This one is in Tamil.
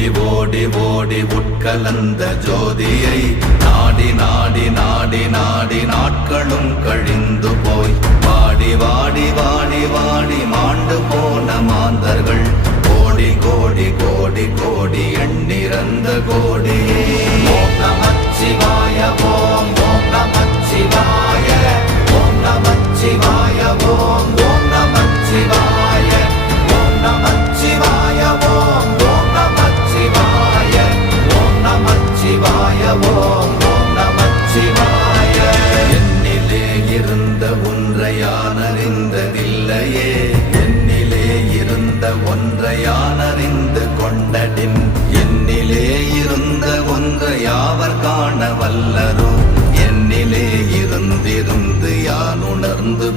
ஓடி ஓடி ஓடி உட்கலந்த ஜோதியை நாடி நாடி நாடி நாடி நாட்களும் கழிந்து போய் வாடி வாடி வாடி வாடி மாண்டு போன மாந்தர்கள் கோடி கோடி கோடி கோடி எண்ணிறந்த கோடி. ஓம் நமச்சிவாய ஓம் ஓம் நமச்சிவாய ஓம் நமச்சிவாய ஓம் ஓம் நமச்சிவாய ஓம் நமச்சிவாய ஓம் ஓம் நமச்சிவாய ஓம் நமச்சிவாய ஓம் ஓம் நமச்சிவாய. என்னிலே இருந்த ஒன்றை யான் அறிந்ததில்லையே, என்னிலே இருந்த ஒன்றை யான் அறிந்து கொண்டடின், என்னிலே இருந்த ஒன்றை யாவர் காண வல்லரோ, என்னிலே இருந்திருந்து யான் உணர்ந்து